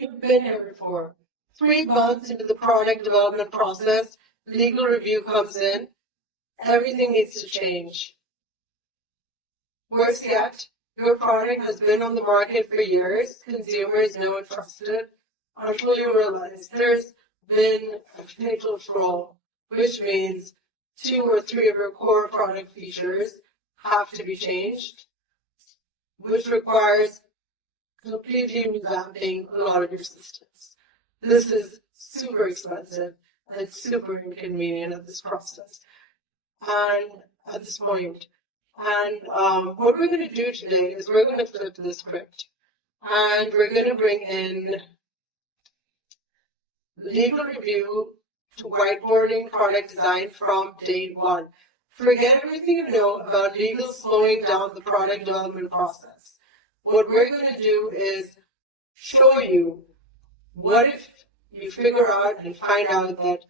You've been here before. 3 months into the product development process, legal review comes in, everything needs to change. Worse yet, your product has been on the market for years, consumers know and trust it, until you realize there's been a fatal flaw, which means 2 or 3 of your core product features have to be changed, which requires completely revamping a lot of your systems. This is super expensive and it's super inconvenient at this process and at this point. And what we're going to do today is we're going to flip the script and we're going to bring in legal review to whiteboarding product design from day one. Forget everything you know about legal slowing down the product development process. What we're going to do is show you what if you figure out and find out that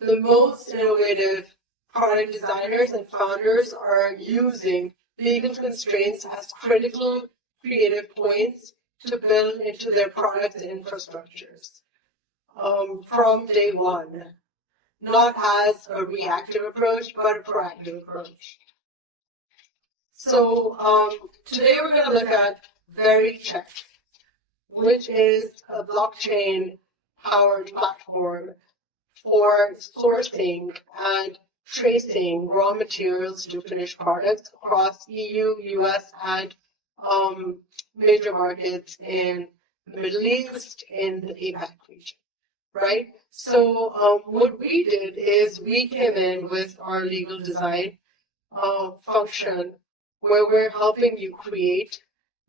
the most innovative product designers and founders are using legal constraints as critical creative points to build into their product infrastructures from day one. Not as a reactive approach, but a proactive approach. So today we're going to look at VeriCheck, which is a blockchain-powered platform for sourcing and tracing raw materials to finished products across EU, US, and major markets in the Middle East, in the APAC region, right? So what we did is we came in with our legal design function where we're helping you create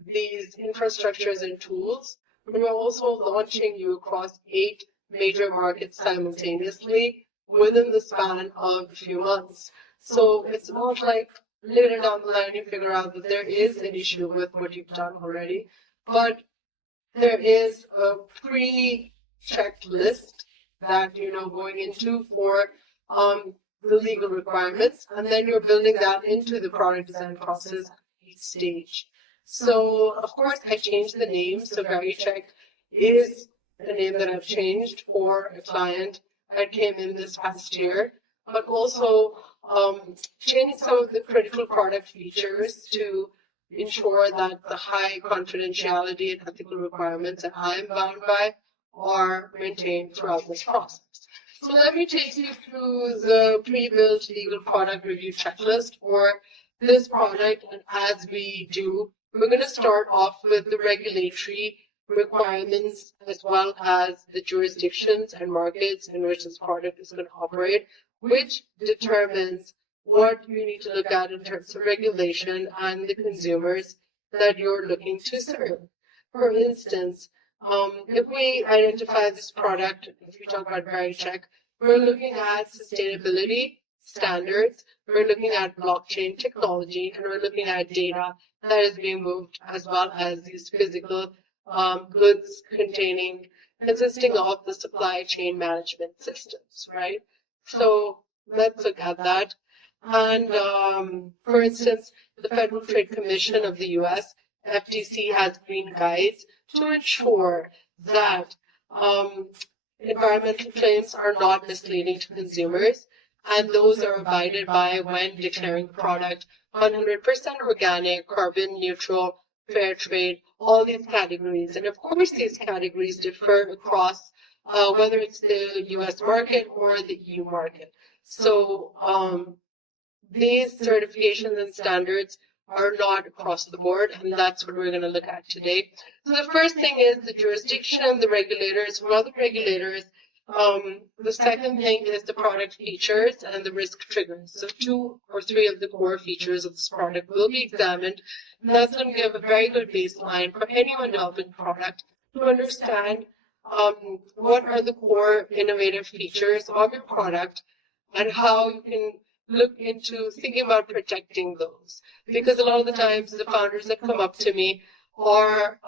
these infrastructures and tools. We're also launching you across 8 major markets simultaneously within the span of a few months. So it's not like later down the line you figure out that there is an issue with what you've done already, but there is a pre-checked list that going into for the legal requirements, and then you're building that into the product design process at each stage. So, of course, I changed the name. So VeriCheck is the name that I've changed for a client that came in this past year, but also changed some of the critical product features to ensure that the high confidentiality and ethical requirements that I'm bound by are maintained throughout this process. So let me take you through the pre-built legal product review checklist for this product, and as we do, we're going to start off with the regulatory requirements as well as the jurisdictions and markets in which this product is going to operate, which determines what you need to look at in terms of regulation and the consumers that you're looking to serve. For instance, if we identify this product, if we talk about VeriCheck, we're looking at sustainability standards, we're looking at blockchain technology, and we're looking at data that is being moved, as well as these physical goods consisting of the supply chain management systems, right? So let's look at that. And for instance, the Federal Trade Commission of the US, FTC, has green guides to ensure that environmental claims are not misleading to consumers, and those are abided by when declaring product 100% organic, carbon neutral, fair trade, all these categories. And of course, these categories differ across whether it's the US market or the EU market. So these certifications and standards are not across the board, and that's what we're going to look at today. So the first thing is the jurisdiction, the regulators. What are the regulators? The second thing is the product features and the risk triggers. So 2 or 3 of the core features of this product will be examined, and that's going to give a very good baseline for anyone developing product to understand what are the core innovative features of your product and how you can look into thinking about protecting those. Because a lot of the times the founders that come up to me or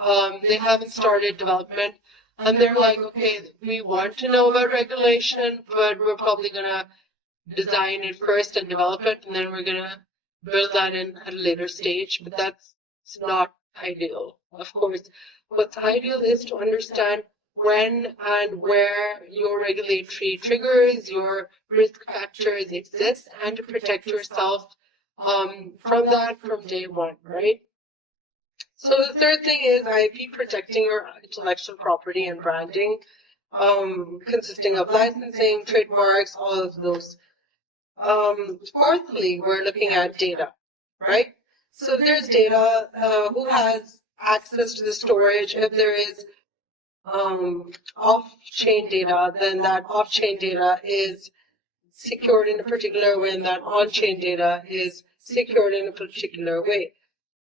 they haven't started development and they're like, okay, we want to know about regulation, but we're probably going to design it first and develop it, and then we're going to build that in at a later stage. But that's not ideal. Of course, what's ideal is to understand when and where your regulatory triggers, your risk factors exist, and to protect yourself from that from day one, right? So the third thing is IP, protecting your intellectual property and branding, consisting of licensing, trademarks, all of those. Fourthly, we're looking at data, right? So there's data, who has access to the storage. If there is off-chain data, then that off-chain data is secured in a particular way, and that on-chain data is secured in a particular way.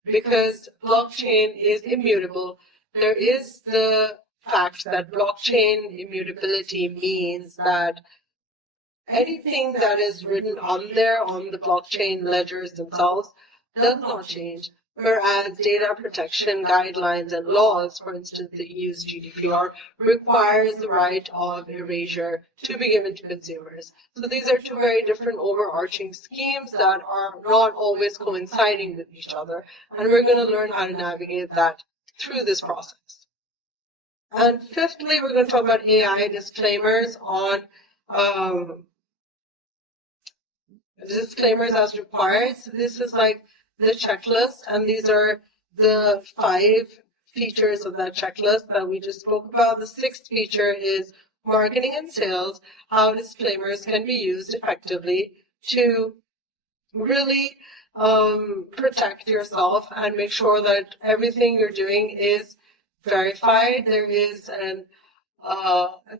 Because blockchain is immutable, there is the fact that blockchain immutability means that anything that is written on there on the blockchain ledgers themselves does not change. Whereas data protection guidelines and laws, for instance, the EU's GDPR, requires the right of erasure to be given to consumers. So these are two very different overarching schemes that are not always coinciding with each other. And we're going to learn how to navigate that through this process. And fifthly, we're going to talk about AI disclaimers on disclaimers as required. So this is like the checklist, and these are the 5 features of that checklist that we just spoke about. The 6th feature is marketing and sales, how disclaimers can be used effectively to really protect yourself and make sure that everything you're doing is verified. There is an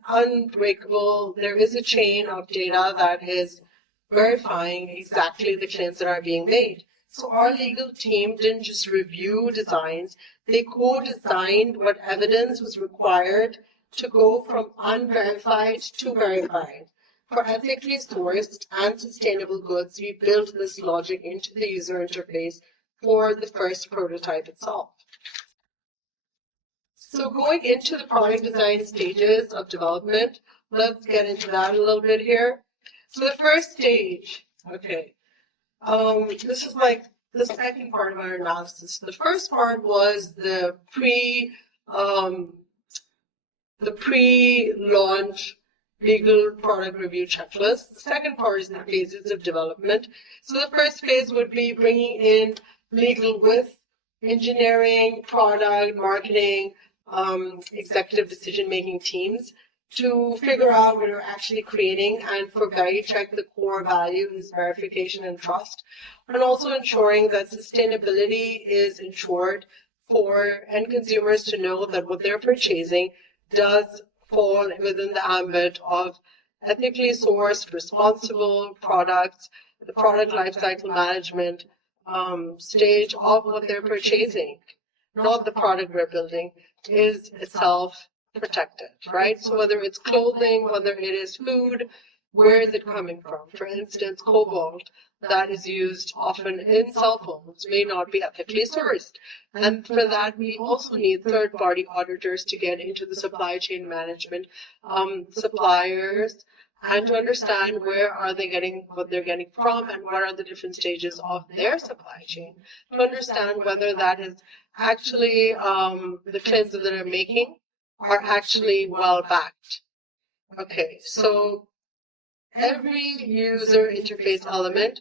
unbreakable, there is a chain of data that is verifying exactly the claims that are being made. So our legal team didn't just review designs, they co-designed what evidence was required to go from unverified to verified. For ethically sourced and sustainable goods, we built this logic into the user interface for the first prototype itself. So going into the product design stages of development, let's get into that a little bit here. So the first stage, okay, this is like the second part of our analysis. The first part was the pre-launch legal product review checklist. The second part is the phases of development. So the first phase would be bringing in legal with engineering, product, marketing, executive decision-making teams to figure out what we're actually creating. And for VeriCheck, the core value is verification and trust, and also ensuring that sustainability is ensured for end consumers to know that what they're purchasing does fall within the ambit of ethically sourced, responsible products, the product lifecycle management stage of what they're purchasing, not the product we're building, is itself protected, right? So whether it's clothing, whether it is food, where is it coming from? For instance, cobalt that is used often in cell phones may not be ethically sourced. And for that, we also need third-party auditors to get into the supply chain management, suppliers, and to understand where are they getting what they're getting from and what are the different stages of their supply chain, to understand whether that is actually the claims that they're making are actually well backed. Okay, so every user interface element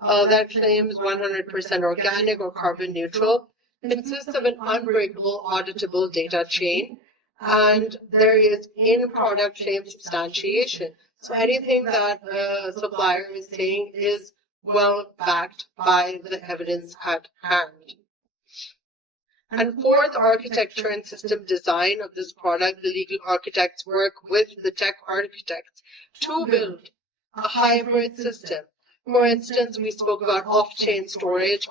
that claims 100% organic or carbon neutral consists of an unbreakable auditable data chain, and there is in-product claim substantiation. So anything that a supplier is saying is well backed by the evidence at hand. And for the architecture and system design of this product, the legal architects work with the tech architects to build a hybrid system. For instance, we spoke about off-chain storage.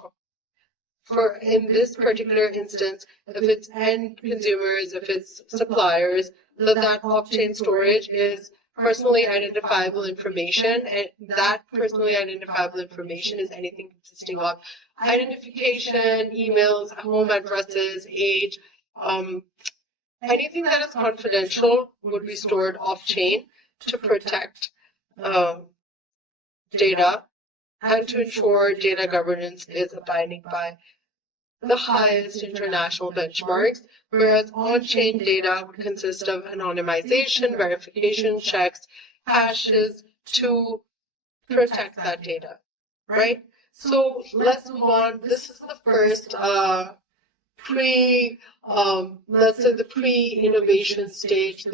For in this particular instance, if it's end consumers, if it's suppliers, that off-chain storage is personally identifiable information, and that personally identifiable information is anything consisting of identification, emails, home addresses, age, anything that is confidential would be stored off-chain to protect data and to ensure data governance is abiding by the highest international benchmarks, whereas on-chain data would consist of anonymization, verification checks, hashes to protect that data, right? So let's move on. This is the first let's say the pre-innovation stage,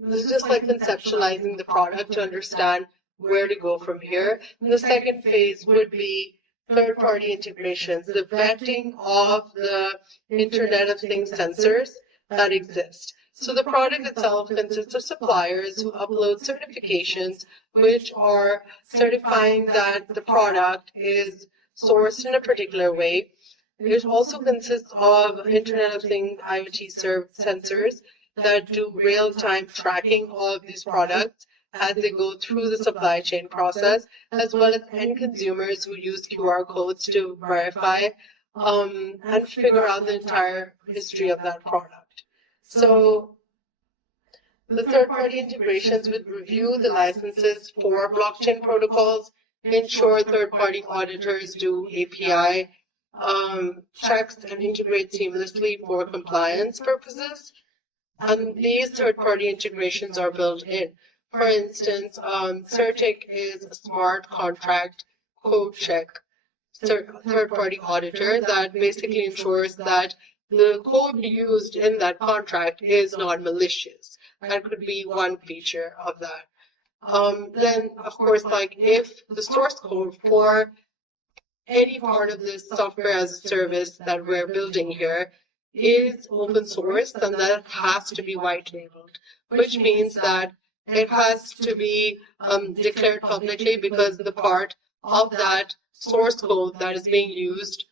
this is just like conceptualizing the product to understand where to go from here. And the second phase would be third-party integrations, the vetting of the Internet of Things sensors that exist. So the product itself consists of suppliers who upload certifications, which are certifying that the product is sourced in a particular way. It also consists of Internet of Things IoT sensors that do real-time tracking of these products as they go through the supply chain process, as well as end consumers who use QR codes to verify and figure out the entire history of that product. So the third-party integrations would review the licenses for blockchain protocols, ensure third-party auditors do API checks and integrate seamlessly for compliance purposes. And these third-party integrations are built in. For instance, Certic is a smart contract code check third-party auditor that basically ensures that the code used in that contract is not malicious. That could be one feature of that. Then, of course, like if the source code for any part of this software as a service that we're building here is open source, then that has to be white labeled, which means that it has to be declared publicly because the part of that source code that is being used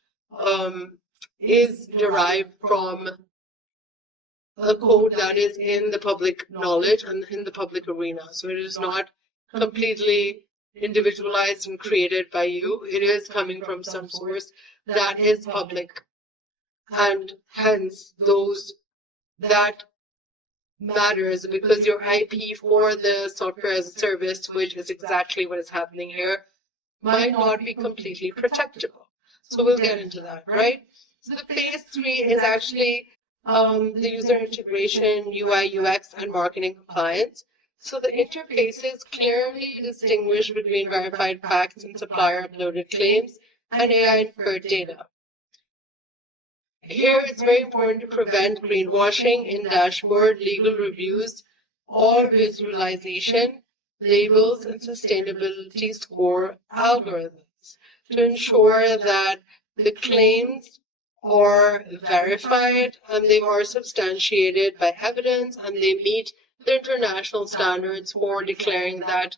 is derived from a code that is in the public knowledge and in the public arena. So it is not completely individualized and created by you. It is coming from some source that is public. And hence that matters because your IP for the software as a service, which is exactly what is happening here, might not be completely protectable. So we'll get into that, right? So the phase 3 is actually the user integration, UI, UX, and marketing compliance. So the interfaces clearly distinguish between verified facts and supplier uploaded claims and AI inferred data. Here, it's very important to prevent greenwashing in dashboard, legal reviews, or visualization, labels, and sustainability score algorithms to ensure that the claims are verified and they are substantiated by evidence and they meet the international standards for declaring that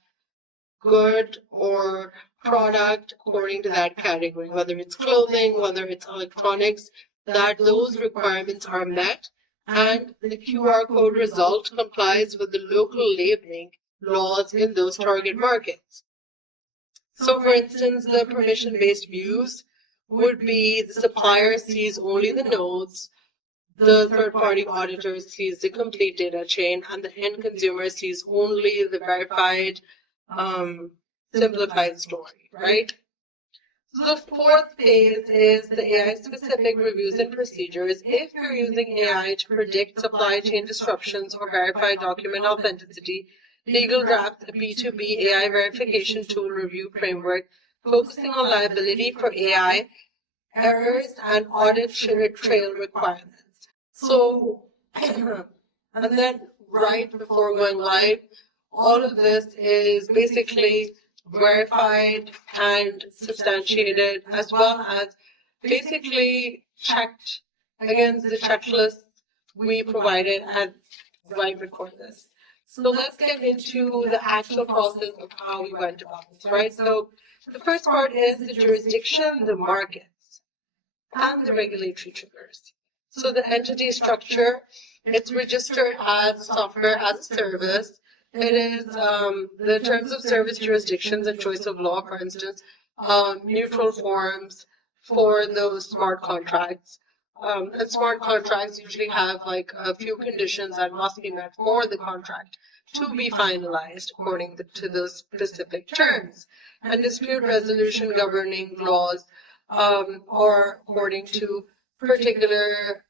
good or product according to that category, whether it's clothing, whether it's electronics, that those requirements are met and the QR code result complies with the local labeling laws in those target markets. So for instance, the permission-based views would be the supplier sees only the nodes, the third-party auditor sees the complete data chain, and the end consumer sees only the verified, simplified story, right? So the fourth phase is the AI-specific reviews and procedures. If you're using AI to predict supply chain disruptions or verify document authenticity, Legal drafts a B2B AI verification tool review framework focusing on liability for AI errors and audit trail requirements. So, and then right before going live, all of this is basically verified and substantiated as well as basically checked against the checklist we provided at right before this. So let's get into the actual process of how we went about this, right? So the first part is the jurisdiction, the markets, and the regulatory triggers. So the entity structure, it's registered as software as a service. It is the terms of service, jurisdictions, and choice of law, for instance, neutral forms for those smart contracts. And smart contracts usually have like a few conditions that must be met for the contract to be finalized according to those specific terms. And dispute resolution governing laws or according to particular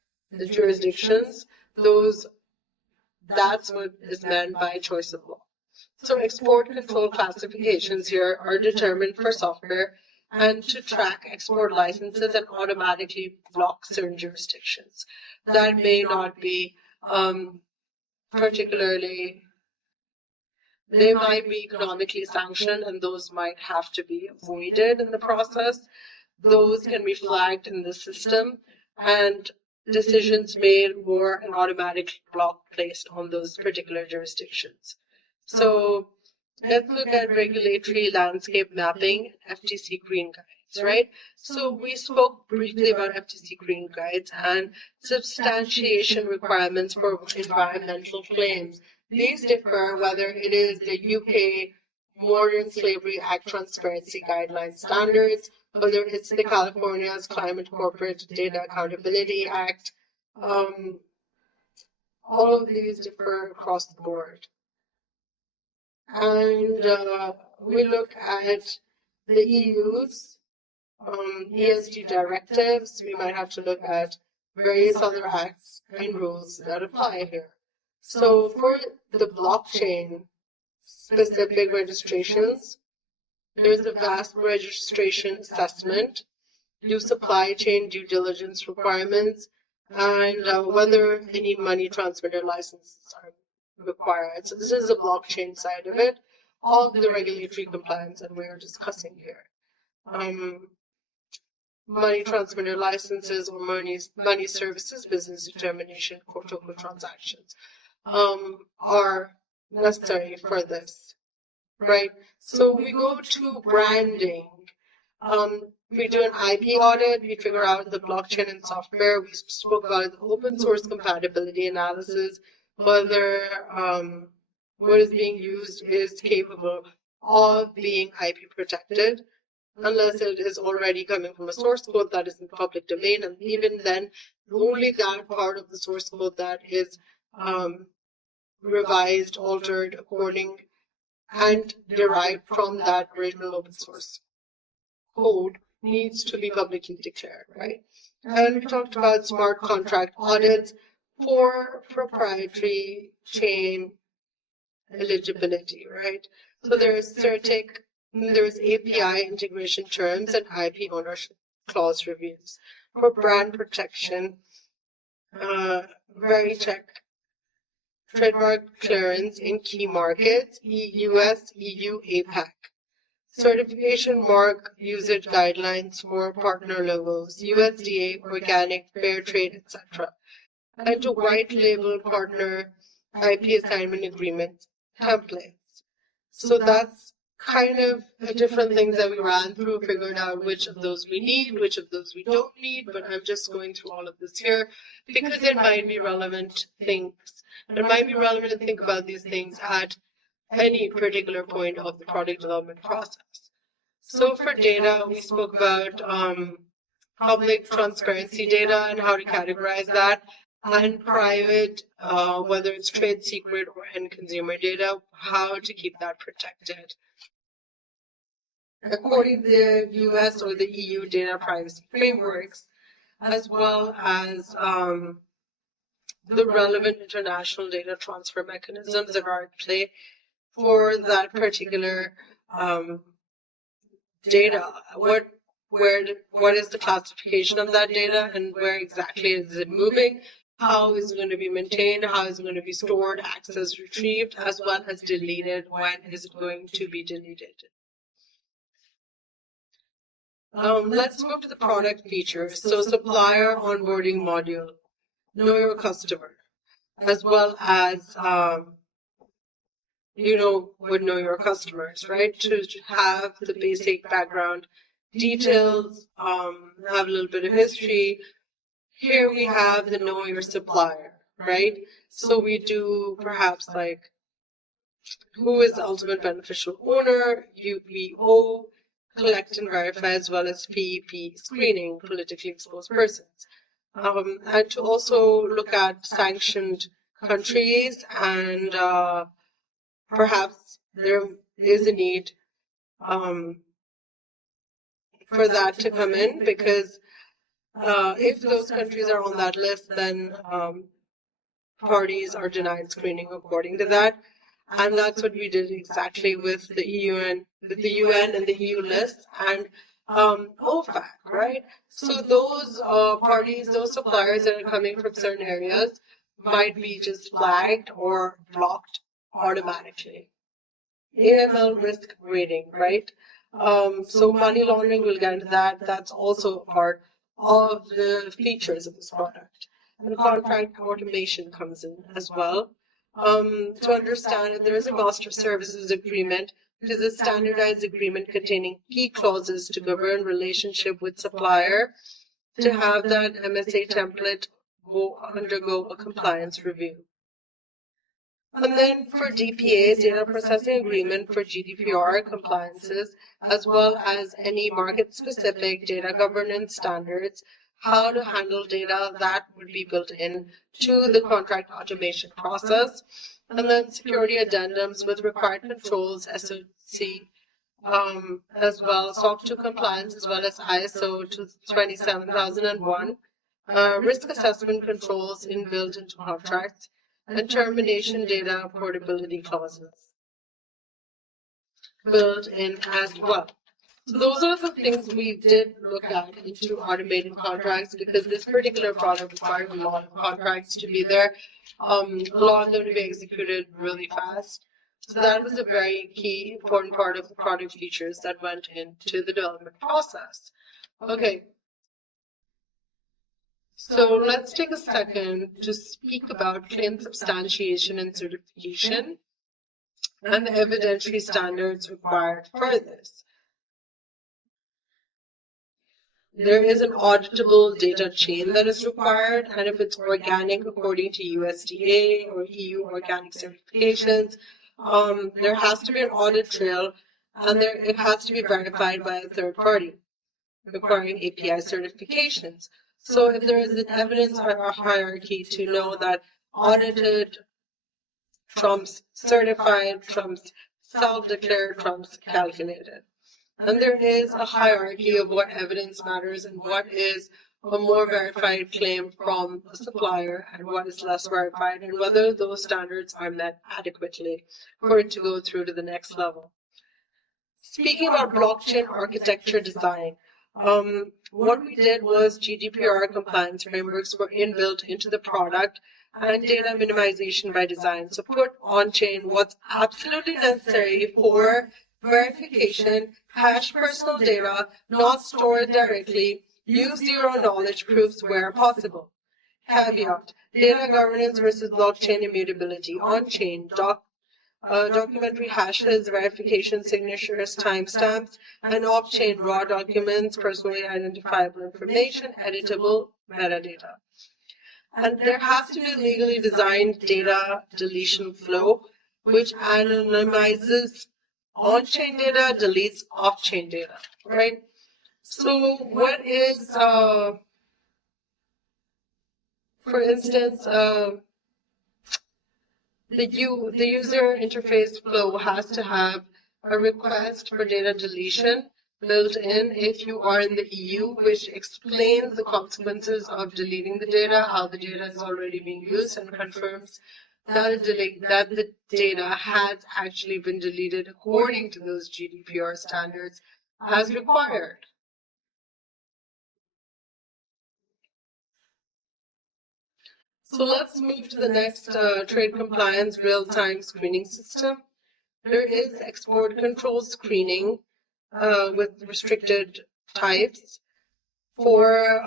jurisdictions, that's what is meant by choice of law. So export control classifications here are determined for software and to track export licenses and automatically block certain jurisdictions that may not be particularly, they might be economically sanctioned and those might have to be avoided in the process. Those can be flagged in the system and decisions made or an automatic block placed on those particular jurisdictions. So let's look at regulatory landscape mapping, FTC Green Guides, right? So we spoke briefly about FTC Green Guides and substantiation requirements for environmental claims. These differ whether it is the UK Modern Slavery Act Transparency Guideline Standards, whether it's the California's Climate Corporate Data Accountability Act. All of these differ across the board. And we look at the EU's ESG directives. We might have to look at various other acts and rules that apply here. So for the blockchain specific registrations, there's a vast registration assessment, new supply chain due diligence requirements, and whether any money transmitter licenses are required. So this is the blockchain side of it, all the regulatory compliance that we're discussing here. Money transmitter licenses or money services business determination protocol transactions are necessary for this, right? So we go to branding. We do an IP audit, we figure out the blockchain and software. We spoke about the open source compatibility analysis, whether what is being used is capable of being IP protected, unless it is already coming from a source code that is in public domain, and even then, only that part of the source code that is revised, altered according, and derived from that original open source code needs to be publicly declared, right? And we talked about smart contract audits for proprietary chain eligibility, right? So there's CERTIC, there's API integration terms and IP ownership clause reviews. For brand protection, VeriCheck trademark clearance in key markets, US, EU, APAC. Certification mark usage guidelines for partner logos, USDA, organic, fair trade, etc. And to white label partner IP assignment agreement templates. So that's kind of the different things that we ran through, figured out which of those we need, which of those we don't need, but I'm just going through all of this here because it might be relevant things. It might be relevant to think about these things at any particular point of the product development process. So for data, we spoke about public transparency data and how to categorize that, and private, whether it's trade secret or end consumer data, how to keep that protected. According to the US or the EU data privacy frameworks, as well as the relevant international data transfer mechanisms that are at play for that particular data. What is the classification of that data and where exactly is it moving? How is it going to be maintained? How is it going to be stored, accessed, retrieved, as well as deleted? When is it going to be deleted? Let's move to the product features. So supplier onboarding module, know your customer, as well as would know your customers, right? To have the basic background details, have a little bit of history. Here we have the know your supplier, right? So we do perhaps like who is the ultimate beneficial owner, UBO, collect and verify, as well as PEP screening, politically exposed persons. And to also look at sanctioned countries and perhaps there is a need for that to come in, because if those countries are on that list, then parties are denied screening according to that. And that's what we did exactly with the UN and the EU list and OFAC, right? So those parties, those suppliers that are coming from certain areas might be just flagged or blocked automatically. AML risk rating, right? So money laundering, we'll get into that. That's also a part of the features of this product. And contract automation comes in as well. To understand it, there is a master services agreement, which is a standardized agreement containing key clauses to govern relationship with supplier, to have that MSA template undergo a compliance review. And then for DPA, data processing agreement for GDPR compliances, as well as any market-specific data governance standards, how to handle data that would be built in to the contract automation process. And then security addendums with required controls, SOC, as well, SOC 2 compliance, as well as ISO 27001, risk assessment controls inbuilt into contracts, and termination data portability clauses built in as well. So those are the things we did look at into automating contracts, because this particular product required a lot of contracts to be there, a lot of them to be executed really fast. So that was a very key, important part of the product features that went into the development process. Okay. So let's take a second to speak about claim substantiation and certification and the evidentiary standards required for this. There is an auditable data chain that is required, and if it's organic according to USDA or EU organic certifications, there has to be an audit trail, and it has to be verified by a third party, requiring API certifications. So if there is an evidence or a hierarchy to know that audited trumps certified, trumps self-declared, trumps calculated. And there is a hierarchy of what evidence matters and what is a more verified claim from a supplier and what is less verified, and whether those standards are met adequately for it to go through to the next level. Speaking about blockchain architecture design, what we did was GDPR compliance frameworks were inbuilt into the product, and data minimization by design. So put on-chain what's absolutely necessary for verification, hash personal data, not stored directly, use zero-knowledge proofs where possible. Caveat: data governance versus blockchain immutability. On-chain, documentary hashes, verification signatures, timestamps, and off-chain raw documents, personally identifiable information, editable metadata. And there has to be a legally designed data deletion flow, which anonymizes on-chain data, deletes off-chain data, right? So what is, for instance, the user interface flow has to have a request for data deletion built in if you are in the EU, which explains the consequences of deleting the data, how the data is already being used, and confirms that the data has actually been deleted according to those GDPR standards as required. So let's move to the next trade compliance real-time screening system. There is export control screening with restricted types for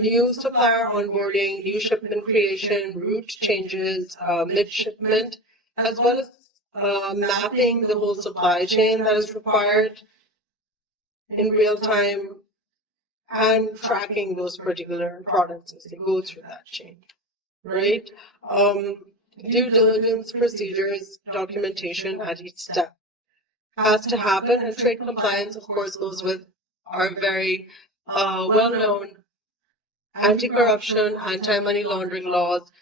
new supplier onboarding, new shipment creation, route changes, mid-shipment, as well as mapping the whole supply chain that is required in real time and tracking those particular products as they go through that chain, right? Due diligence procedures, documentation at each step has to happen, and trade compliance, of course, goes with our very well-known anti-corruption, anti-money laundering laws,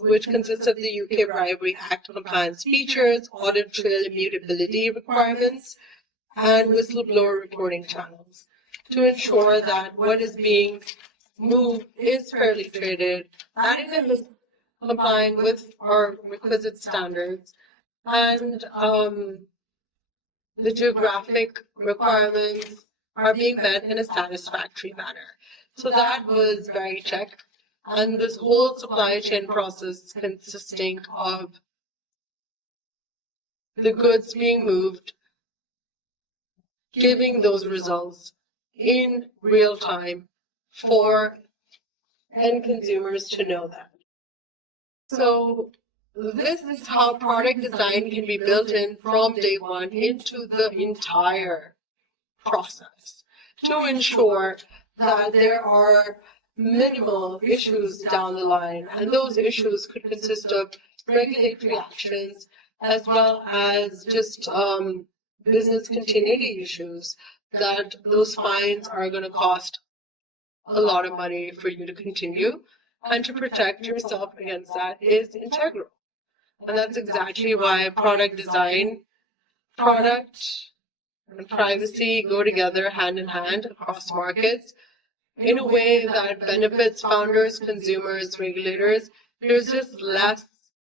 which consists of the UK Bribery Act compliance features, audit trail immutability requirements, and whistleblower reporting channels. to ensure that what is being moved is fairly traded, that it is complying with our requisite standards, and the geographic requirements are being met in a satisfactory manner. So that was VeriCheck. And this whole supply chain process consisting of the goods being moved, giving those results in real time for end consumers to know that. So this is how product design can be built in from day one into the entire process to ensure that there are minimal issues down the line. And those issues could consist of regulatory actions as well as just business continuity issues, that those fines are going to cost a lot of money for you to continue. And to protect yourself against that is integral. And that's exactly why product design, product and privacy go together hand in hand across markets in a way that benefits founders, consumers, regulators. There's just less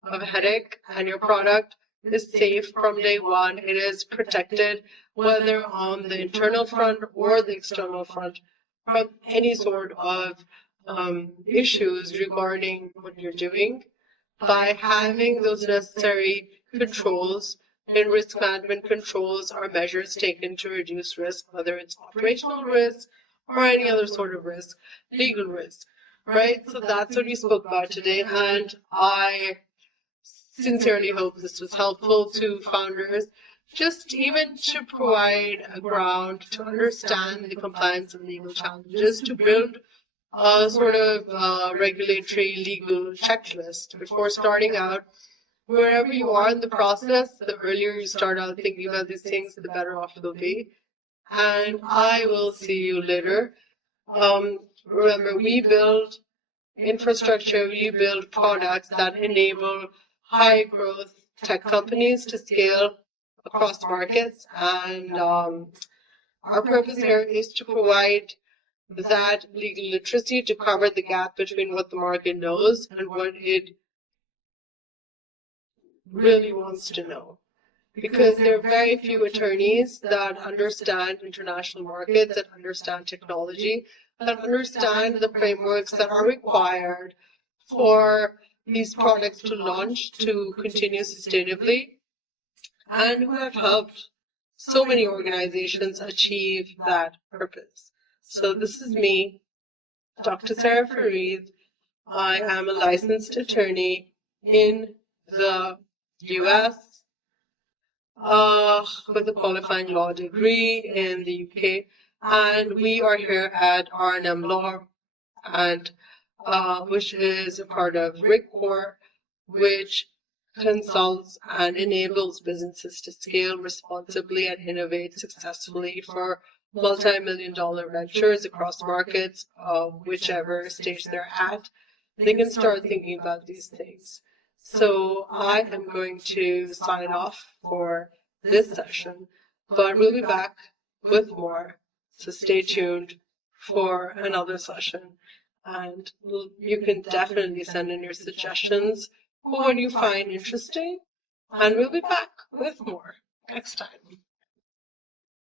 of a headache, and your product is safe from day one. It is protected, whether on the internal front or the external front, from any sort of issues regarding what you're doing, by having those necessary controls. And risk management controls are measures taken to reduce risk, whether it's operational risk or any other sort of risk, legal risk, right? So that's what we spoke about today, and I sincerely hope this was helpful to founders, just even to provide a ground to understand the compliance and legal challenges, to build a sort of regulatory legal checklist before starting out. Wherever you are in the process, the earlier you start out thinking about these things, the better off you'll be. And I will see you later. Remember, we build infrastructure, we build products that enable high growth tech companies to scale across markets. And our purpose here is to provide that legal literacy to cover the gap between what the market knows and what it really wants to know. Because there are very few attorneys that understand international markets, that understand technology, that understand the frameworks that are required for these products to launch, to continue sustainably, and who have helped so many organizations achieve that purpose. So this is me, Dr. Sarah Fareed. I am a licensed attorney in the US, with a qualifying law degree in the UK, and we are here at R&M Law, and which is a part of RICOR, which consults and enables businesses to scale responsibly and innovate successfully for multi-million-dollar ventures across markets, whichever stage they're at. They can start thinking about these things. So I am going to sign off for this session, but we'll be back with more. So stay tuned for another session. And you can definitely send in your suggestions for what you find interesting. And we'll be back with more next time.